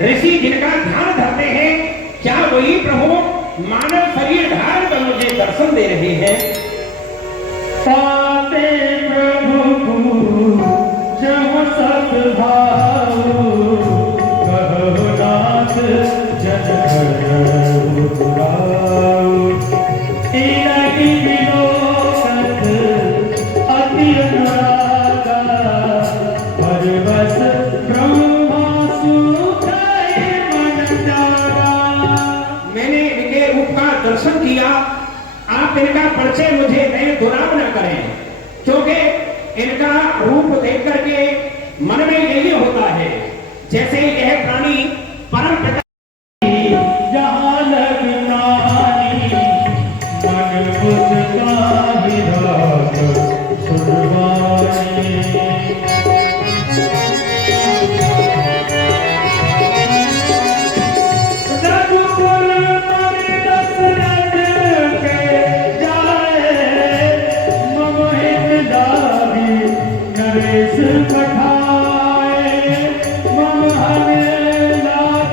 ऋषि जिनका ध्यान धरते हैं, क्या वही प्रभु मानव शरीर धारण कर मुझे दर्शन दे रहे हैं? पाते प्रभु जब सद्भाव कहो नाथ जन अति अनुरागा परवश ब्रह्मा सुखाए मन जागा। मैंने इनके रूप का दर्शन किया, आप इनका परिचय मुझे नए दुराव न करें, क्योंकि इनका रूप देख करके मन में यही होता है जैसे यह प्राणी परम पिता जहाँ लगना मन मुझका विराग सुनवानी। रघुकुल मन दशरथ के जाए, मम हित लागी नरेश पठाए, मम हमें लाग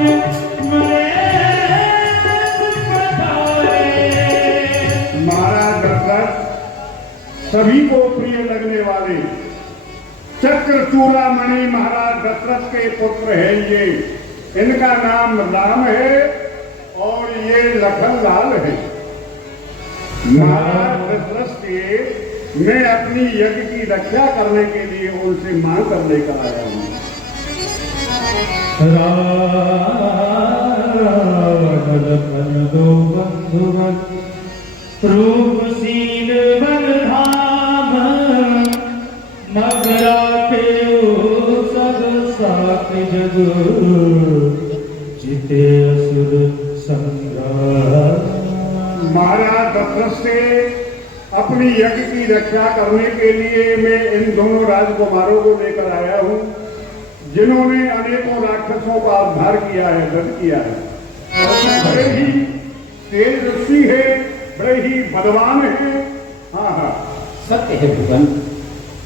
महाराज दशरथ सभी को प्रिय लगने वाले चक्र चूड़ामणि महाराज दशरथ के पुत्र हैं ये। इनका नाम राम है और ये लखन लाल है। महाराज दशरथ से मैं अपनी यज्ञ की रक्षा करने के लिए उनसे मांग कर लेकर आया हूँ। रावण लखन दो बंधुवन रूपसीन बलधाम, मगरा पे सब साथ जग जिते असुर संग्राम। महाराज दशरथ से अपनी यज्ञ की रक्षा करने के लिए मैं इन दोनों राजकुमारों को लेकर आया हूँ, जिन्होंने अनेकों राक्षसों का उद्धार किया है, वध किया है। बड़े ही तेज ऋषि है, बड़े ही बलवान है। हाँ हाँ सत्य है भगवान,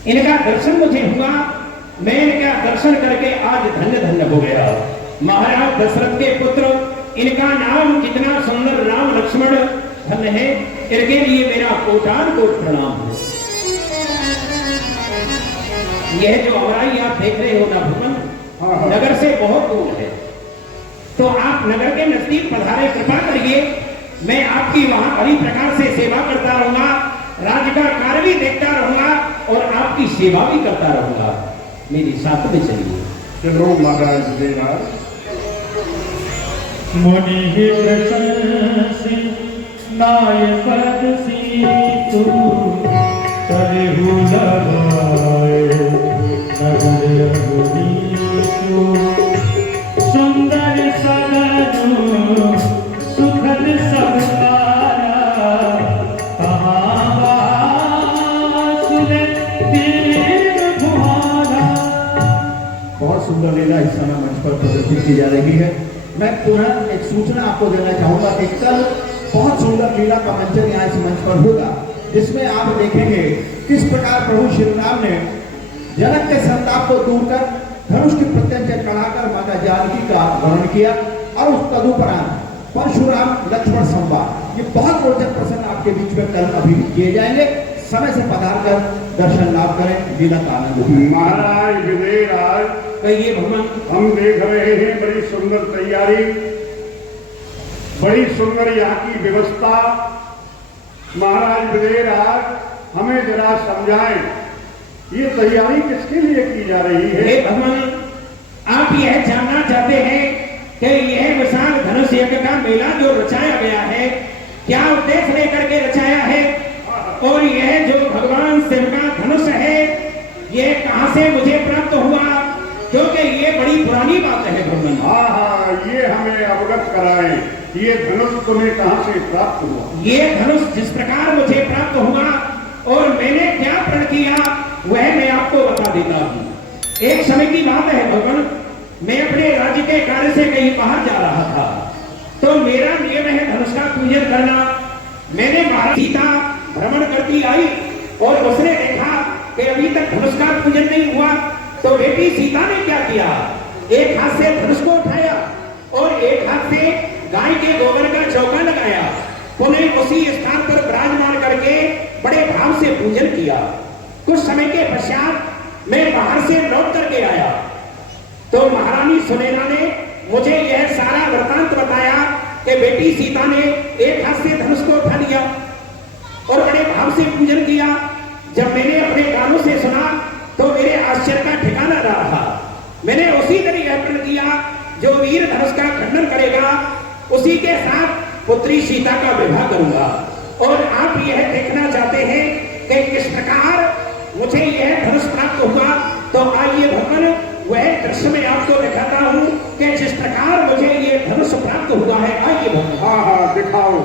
इनका दर्शन मुझे हुआ, मैं इनका दर्शन करके आज धन्य धन्य हो गया। महाराज दशरथ के पुत्र, इनका नाम कितना सुंदर राम लक्ष्मण धन्य है, इनके लिए मेरा कोटान कोट प्रणाम है। यह जो अमराई आप देख रहे हो ना भगवान, नगर से बहुत दूर है, तो आप नगर के नजदीक पधारे, कृपा करिए, मैं आपकी वहां बड़ी प्रकार से सेवा करता रहूंगा, राज्य का कार्य भी देखता रहूंगा और आपकी सेवा भी करता रहूंगा। मेरी साथ में चलिए। चलो महाराज देवा। मुनि प्रशंसी नाय पद सीतु करहु लगाए नगर अगनीतु। सुंदर सदनु सुखद सबकारा, कहाँ वासुदेव तीर फुहारा। बहुत सुंदर लीला इस समय मंच पर प्रदर्शित की जा रही है। मैं पुनः एक सूचना आपको देना चाहूंगा कि कल बहुत सुंदर लीला का मंचन यहाँ इस मंच पर होगा, जिसमें आप देखेंगे किस प्रकार प्रभु श्री राम ने जनक के संताप को दूर कर धनुष की प्रत्यंचा चढ़ाकर माता जानकी का वर्णन किया, और उस तदुपरांत परशुराम लक्ष्मण संवाद, ये बहुत रोचक प्रसंग आपके बीच में कल अभी किए जाएंगे। समय से पधार कर दर्शन लाभ करें, लीला का आनंद उठाएं। महाराज विजयराज, कहिए भगवान। हम देख रहे हैं बड़ी सुंदर तैयारी, बड़ी सुंदर यहाँ की व्यवस्था। महाराज विजयराज, हमें जरा समझाएं, ये तैयारी किसके लिए की जा रही है? हे भगवान, आप यह जानना चाहते हैं कि यह विशाल धनुष यज्ञ का मेला जो रचाया गया है, क्या उद्देश्य लेकर के रचाया है, और यह जो भगवान शिव का धनुष है, यह कहां से मुझे प्राप्त हुआ, क्योंकि ये बड़ी पुरानी बात है भगवान। हाँ हाँ, ये हमें अवगत कराएं, ये धनुष तुम्हें कहां से प्राप्त हुआ? ये धनुष जिस प्रकार मुझे प्राप्त हुआ और मैंने क्या प्रण किया, वह मैं आपको बता देता हूँ। एक समय की बात है भगवान, मैं अपने राज्य के कार्य से कहीं बाहर जा रहा था, तो मेरा नियम है धनुष का पूजन करना। मैंने सीता भ्रमण करती आई और उसने देखा कि अभी तक धनुष का पूजन नहीं हुआ, तो बेटी सीता ने क्या किया, एक हाथ से धनुष को उठाया और एक हाथ से गाय के गोबर का चौका लगाया, पुनः उसी स्थान पर विराजमान करके बड़े भाव से पूजन किया। कुछ समय के पश्चात मैं बाहर से लौट करके आया तो महारानी सुनैना ने मुझे यह सारा वृतांत बताया कि बेटी सीता ने एक हाथ से धनुष को उठा लिया और बड़े भाव से पूजन किया। जब मैंने अपने कानों से सुना तो मेरे आश्चर्य का ठिकाना न रहा। मैंने उसी तरीके अर्पण किया जो वीर धनुष का खंडन करेगा, उसी के साथ पुत्री सीता का विवाह करूंगा। और आप यह देखना चाहते हैं कि किस प्रकार मुझे यह धनुष प्राप्त हुआ, तो आइए भगवान वह दृश्य में आपको दिखाता हूं कि जिस प्रकार मुझे यह धनुष प्राप्त हुआ है। आइए भगवान। हाँ हाँ दिखाओ।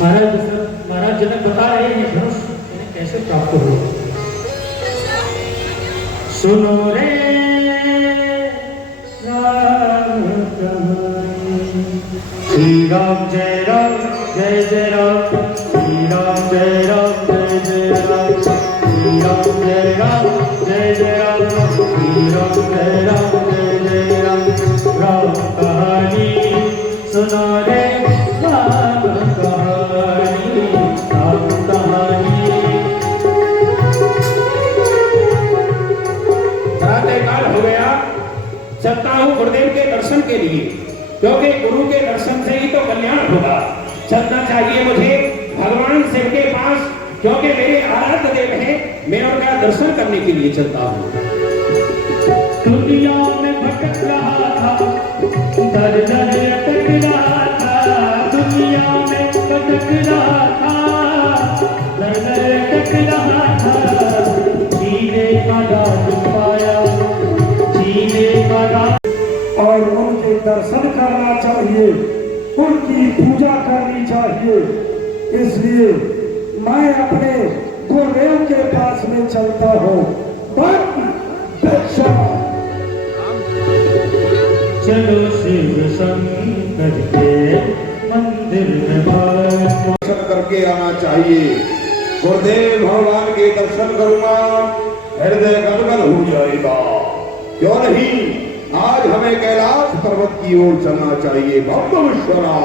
महाराज जनक बता रहे हैं धनुष इन्हें कैसे प्राप्त हुआ। सुनो रे राम कहानी, श्री राम जय राम जय जय राम, श्री राम जय राम जय जय राम, श्री राम जय राम जय जय राम, श्री राम जय राम जय जय राम। राम कहानी सुनो रे राम कहानी, राम कहानी। प्रातःकाल हो गया, चलता हूं गुरुदेव के दर्शन के लिए, क्योंकि गुरु के दर्शन से ही तो कल्याण होगा। चलना चाहिए मुझे भगवान शिव के पास, क्योंकि मेरे आराध्य देव हैं, मैं उनका दर्शन करने के लिए चलता हूं। दुनिया में भटक रहा था, दर दर अटक रहा था, दुनिया में भटक रहा था, दर दर अटक रहा था, जीने का राज पाया, जीने का राज। और उनके दर्शन करना चाहिए, उनकी पूजा करनी चाहिए। इसलिए मैं अपने गुरुदेव के पास में चलता हूँ। चलो शिव शंकर के मंदिर में दर्शन करके आना चाहिए। गुरुदेव भगवान के दर्शन करूंगा, हृदय गदगद हो जाएगा। क्यों नहीं, आज हमें कैलाश पर्वत की ओर चलना चाहिए। भगवश्वरा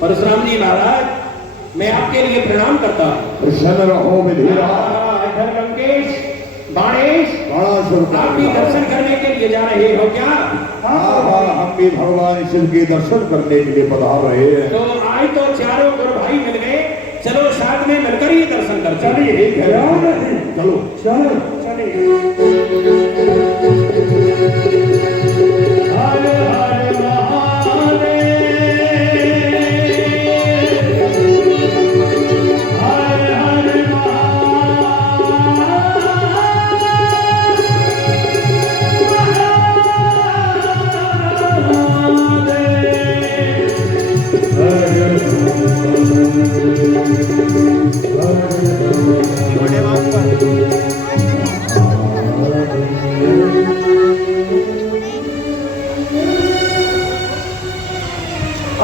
परशुराम जी महाराज, मैं आपके लिए प्रणाम करता हूँ। प्रसन्न रहो विधेरा। इधर लंकेश, बाणेश, बड़ा शुभ। आप भी दर्शन करने के लिए जा रहे हो क्या? हाँ, हम भी भगवान शिव के दर्शन करने के लिए पधार रहे हैं। तो आज तो चारों गुरु भाई मिल गए, चलो साथ में मिलकर ही दर्शन करते हैं। चलिए चलो चलो हर हर महादेव, हर हर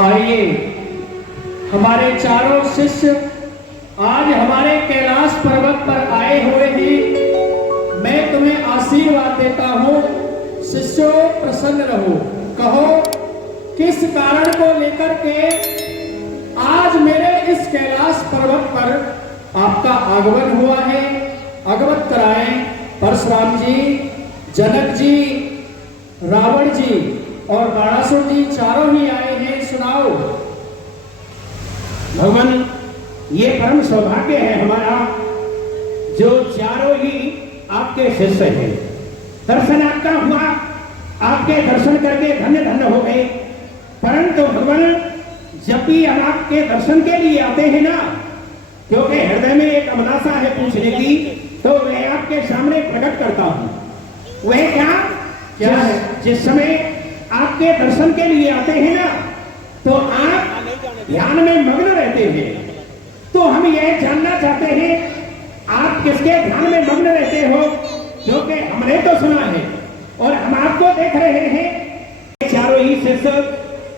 आइए हमारे चारों शिष्य आज हमारे कैलाश पर्वत पर आए हुए हैं। मैं तुम्हें आशीर्वाद देता हूँ, शिष्यों प्रसन्न रहो। कहो किस कारण को लेकर के आज मेरे इस कैलाश पर्वत पर आपका आगमन हुआ है, अवगत कराएं। परशुराम जी, जनक जी, रावण जी और बाणासुर जी चारों ही आए हैं, सुनाओ। भगवान, ये परम सौभाग्य है हमारा जो चारों ही आपके शिष्य हैं। दर्शन आपका हुआ, आपके दर्शन करके धन्य धन्य हो गए। परंतु भगवान, जब भी हम आपके दर्शन के लिए आते हैं ना, क्योंकि हृदय में एक अभिलाषा है पूछने की, तो मैं आपके सामने प्रकट करता हूं। वह क्या है? जिस समय आपके दर्शन के लिए आते हैं ना, तो आप ध्यान में मग्न रहते हैं। तो हम यह जानना चाहते हैं आप किसके ध्यान में मग्न रहते हो, क्योंकि हमने तो सुना है और हम आपको देख रहे हैं। चारों ही शिष्य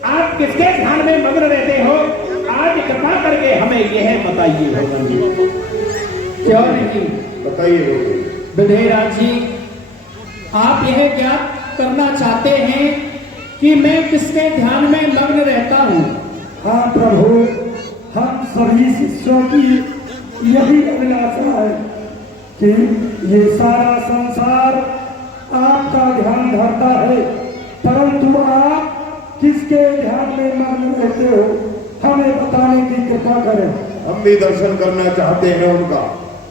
आप किसके ध्यान में मग्न रहते हो, आज कृपा करके हमें यह बताइए भगवान जी। क्यों नहीं, बताइए विधेयराज जी, आप यह ज्ञात करना चाहते हैं कि मैं किसके ध्यान में मग्न रहता हूँ? हाँ प्रभु, हम सभी शिष्यों की यही अभिलाषा है कि ये सारा संसार आपका ध्यान धरता है, परंतु आप किसके ध्यान में मग्न रहते हो, हमें बताने की कृपा करें। हम भी दर्शन करना चाहते हैं उनका।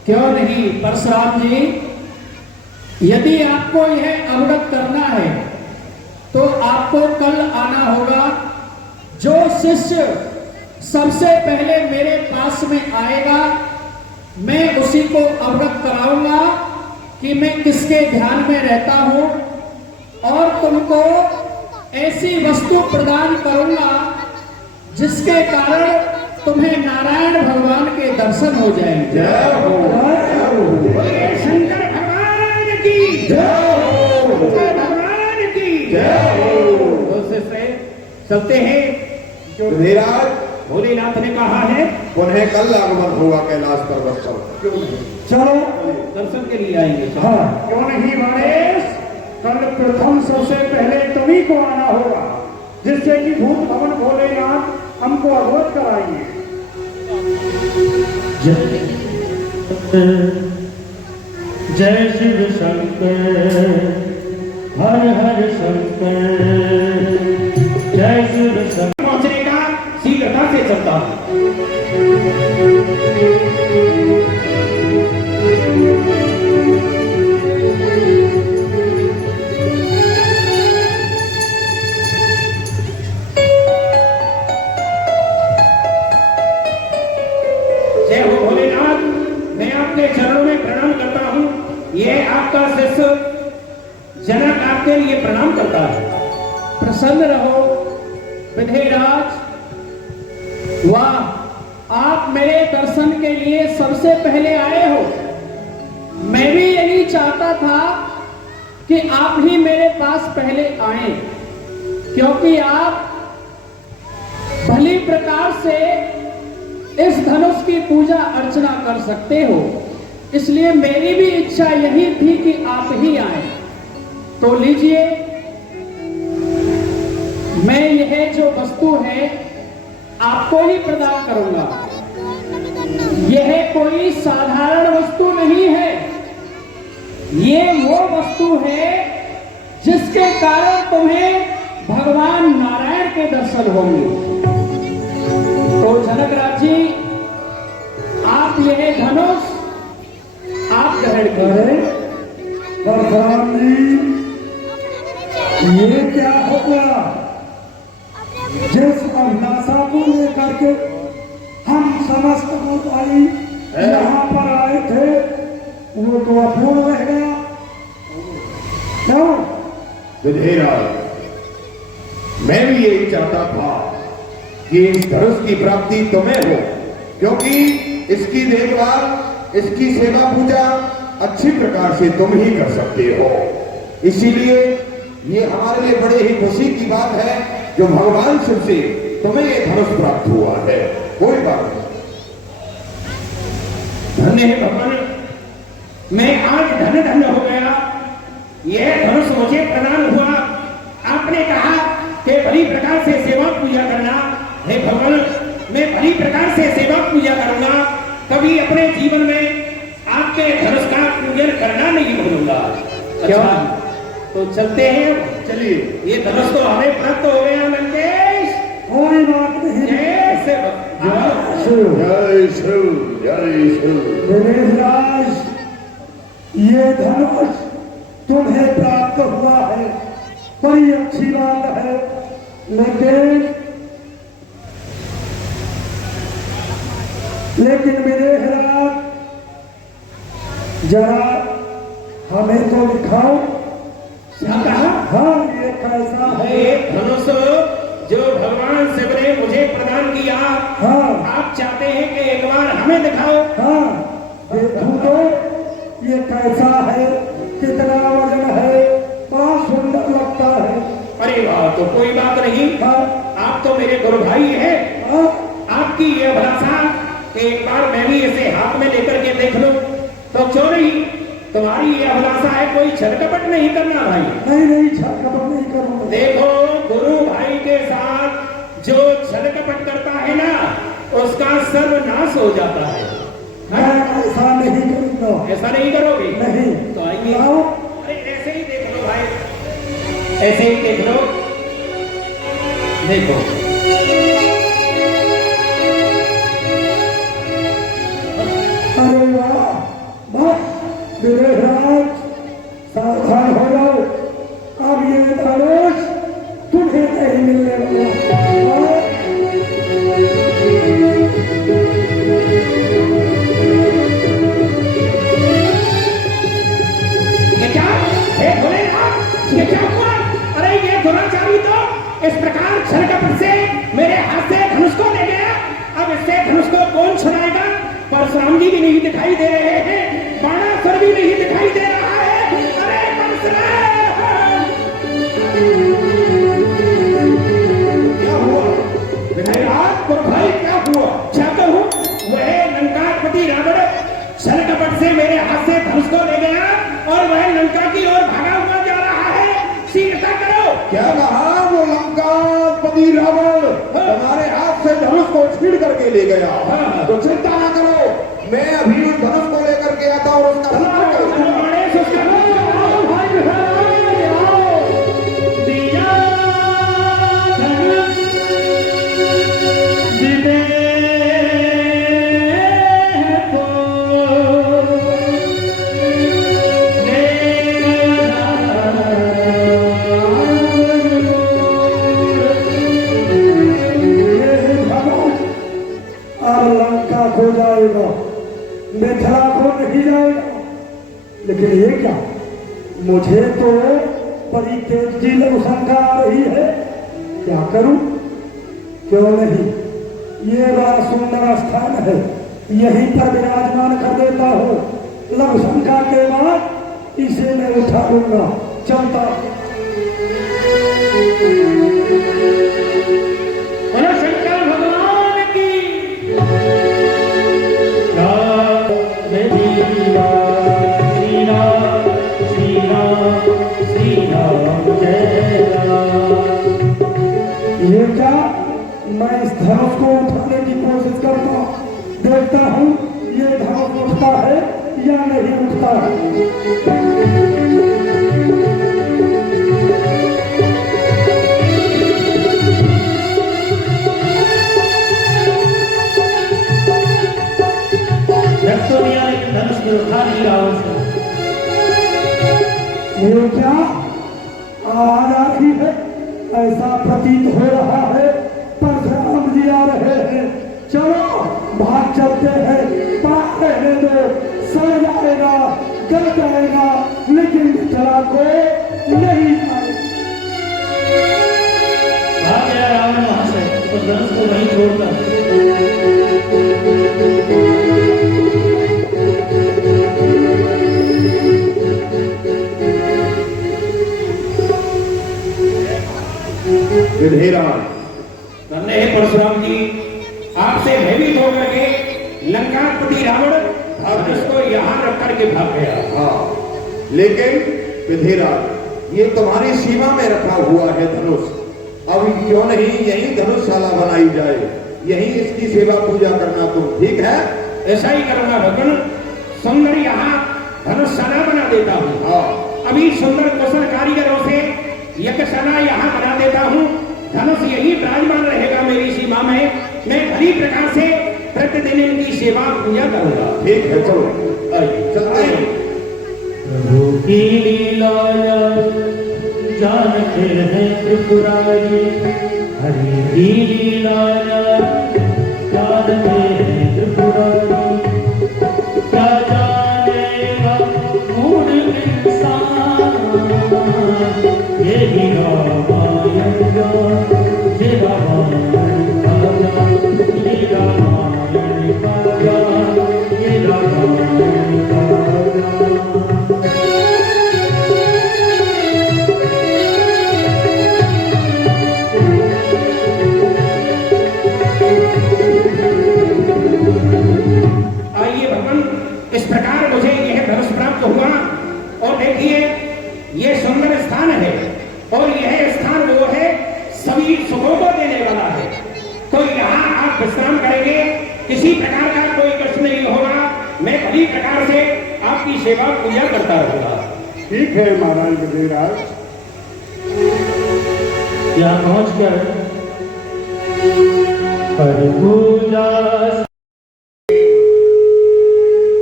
क्यों नहीं परशुराम जी, यदि आपको यह अवगत करना है तो आपको कल आना होगा। जो शिष्य सबसे पहले मेरे पास में आएगा, मैं उसी को अवगत कराऊंगा कि मैं किसके ध्यान में रहता हूं, और तुमको ऐसी वस्तु प्रदान करूंगा जिसके कारण तुम्हें नारायण भगवान के दर्शन हो जाएंगे। बोलिए शंकर भगवान की जय, भगवान की जय। चलते हैं। जो विधेयराज, भोलेनाथ ने कहा है उन्हें कल आगमन होगा कैलाश पर्वत पर। क्यों नहीं? चलो दर्शन के लिए आएंगे। हाँ, क्यों नहीं गणेश? कल प्रथम सबसे पहले तुम्ही को आना होगा, जिससे कि भूत भवन भोलेनाथ हमको अवगत कराइए। जय शिव शंकर, हर हर शंकर, जय शिव शंकर। पहुंचने का शीघ्रता से चलता हूं। जय हो भोलेनाथ, मैं आपके चरणों में प्रणाम करता हूं। यह आपका शिष्य जनक आपके लिए प्रणाम करता है। प्रसन्न रहो विधेयराज। वाह, आप मेरे दर्शन के लिए सबसे पहले आए हो। मैं भी यही चाहता था कि आप ही मेरे पास पहले आए, क्योंकि आप भली प्रकार से इस धनुष की पूजा अर्चना कर सकते हो। इसलिए मेरी भी इच्छा यही थी कि आप ही आए। तो लीजिए, मैं यह जो वस्तु है आपको ही प्रदान करूंगा। यह कोई साधारण वस्तु नहीं है, ये वो वस्तु है जिसके कारण तुम्हें भगवान नारायण के दर्शन होंगे। तो जनकराज जी, आप यह धनुष आप ग्रहण करें। भगवान जी, ये क्या हो गया? जिस अभिलाषा को लेकर के हम समस्त भाई यहाँ पर आए थे, वो तो अपूर्ण रह गया। क्यों? विधेयराज, मैं भी यही चाहता था कि इस धनुष की प्राप्ति तुम्हें हो, क्योंकि इसकी देखभाल, इसकी सेवा पूजा अच्छी प्रकार से तुम ही कर सकते हो। इसीलिए ये हमारे लिए बड़े ही खुशी की बात है जो भगवान शिव से तुम्हें ये धनुष प्राप्त हुआ है। कोई बात नहीं। धन्य है भगवान, मैं आज धन धन्य हो गया। यह धनुष मुझे प्रदान हुआ। आपने कहा कि भली प्रकार से सेवा पूजा करना है। भगवान, मैं भली प्रकार से सेवा पूजा करूंगा, कभी अपने जीवन में आपके धनुष का पूजन करना नहीं भूलूंगा। क्यों? तो चलते हैं। चलिए। ये धनुष तो हमें प्राप्त हो गया लंकेश। कोई बात नहीं। जय शिव। शिव, जय शिव, जय शिव। मेरे राज, ये धनुष तुम्हें प्राप्त हुआ है, बड़ी अच्छी बात है, लेकिन मेरे राज, जरा हमें तो दिखाओ। क्या कहा? हाँ, ये कैसा है? एक धनुष जो भगवान शिव ने मुझे प्रदान किया, हाँ आप चाहते हैं कि एक बार हमें दिखाओ? हाँ, देखूं तो ये कैसा है, कितना वजन है, बड़ा सुंदर लगता है। अरे वाह, तो कोई बात नहीं। हाँ आप तो मेरे गुरु भाई हैं। हाँ आपकी ये देख लो तो क्यों नहीं? तुम्हारी ये अभिलाषा है, कोई छल कपट नहीं करना भाई। नहीं नहीं, छल कपट नहीं करूंगा। देखो, गुरु भाई के साथ जो छल कपट करता है ना, उसका सर्वनाश हो जाता है। मैं ऐसा नहीं करूंगा। ऐसा नहीं करोगे? नहीं। तो आइए। लाओ। अरे ऐसे ही देख लो भाई, ऐसे ही देख लो। देखो, अरे वाह वाह, विदेहराज सावधान हो जाओ, अब ये धनुष तुम्हें नहीं मिलने वाला। ये क्या? हे भोलेनाथ, ये क्या हुआ? अरे ये दुराचारी तो इस प्रकार छल कपट से मेरे हाथ से धनुष को ले गया। अब इससे धनुष को कौन छुड़ाएगा? परशुराम जी भी नहीं दिखाई दे रहे हैं, बाणासुर भी नहीं दिखाई दे रहा है। अरे परशुराम! क्या हुआ विनायक? भाई क्या हुआ? क्या कहूं? वह लंकापति रावण छल कपट से मेरे हाथ से धनुष को ले गया और वह लंका की ओर भागा हुआ जा रहा है। शीघ्रता करो। क्या कहा? वो लंकापति रावण हमारे हाथ से धनुष को छीन करके ले गया। हाँ। तो चिंता ना करो, मैं अभी उस धनुष को लेकर के आता हूँ और उसका संहार करूंगा। खो जाएगा, मिथिला को नहीं जाएगा। लेकिन ये क्या, मुझे तो बड़ी तेज की लघुशंका आ रही है। क्या करूं? क्यों नहीं, ये बड़ा सुंदर स्थान है, यहीं पर विराजमान कर देता हूं। लघुशंका के बाद इसे मैं उठा लूंगा। चलता शंकर भगवान की ये क्या, मैं इस धनुष को उठाने की कोशिश करता हूं, देखता हूं ये धनुष उठता है या नहीं उठता है। धनुष को उठा नहीं रावण से। ये क्या आवाज आ रही है? ऐसा प्रतीत हो रहा है परशुराम जी आ रहे हैं। चलो भाग चलते हैं, पार रहने दो, सड़ जाएगा, गल जाएगा, लेकिन मिथिला को नहीं जाएगा। भाग गया रावण वहां से, उस धनुष को वहीं छोड़कर। धन्य है परशुराम जी, आपसे भयभीत होकर के लंकापति रावण धनुष को यहाँ रख करके भाग गया। हाँ, लेकिन विधिराज, ये तुम्हारी सीमा में रखा हुआ है धनुष। अब क्यों नहीं यही धनुषशाला बनाई जाए, यही इसकी सेवा पूजा करना तुम, ठीक है? ऐसा ही करूंगा भगवान। सुंदर यहाँ धनुषशाला बना देता हूँ। हाँ, अभी सुंदर कुशल कारीगरों से यज्ञशाला यहाँ बना देता हूँ। धनुष यही विराजमान रहेगा मेरी सीमा में। मैं भली प्रकार से प्रतिदिन इनकी सेवा पूजा करूंगा। ठीक है, चलो चलते हैं। प्रभु की लीला जानते हैं त्रिपुरारी, हरि की लीला जानते हैं त्रिपुरारी। क्या जानेगा मूढ़ इंसान, यही रामायण ये रामायण ये रामायण ये रामायण। किसी प्रकार का कोई कष्ट नहीं होगा। मैं भली प्रकार से आपकी सेवा पूजा करता रहूंगा। ठीक है महाराज गजराज। यहाँ पहुंचकर कर पूजा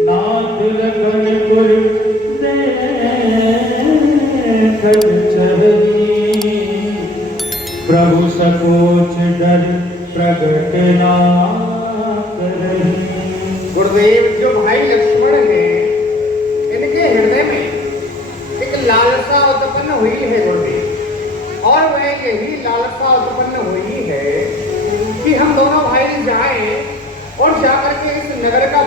नाथ लगनपुर देखत चरनी, प्रभु सकोच डर प्रगट ना करही। गुरुदेव, जो भाई लक्ष्मण हैं, इनके हृदय में एक लालसा उत्पन्न हुई है गुरुदेव, और वह यही लालसा उत्पन्न हुई है कि हम दोनों भाई जाएं और जाकर के इस नगर का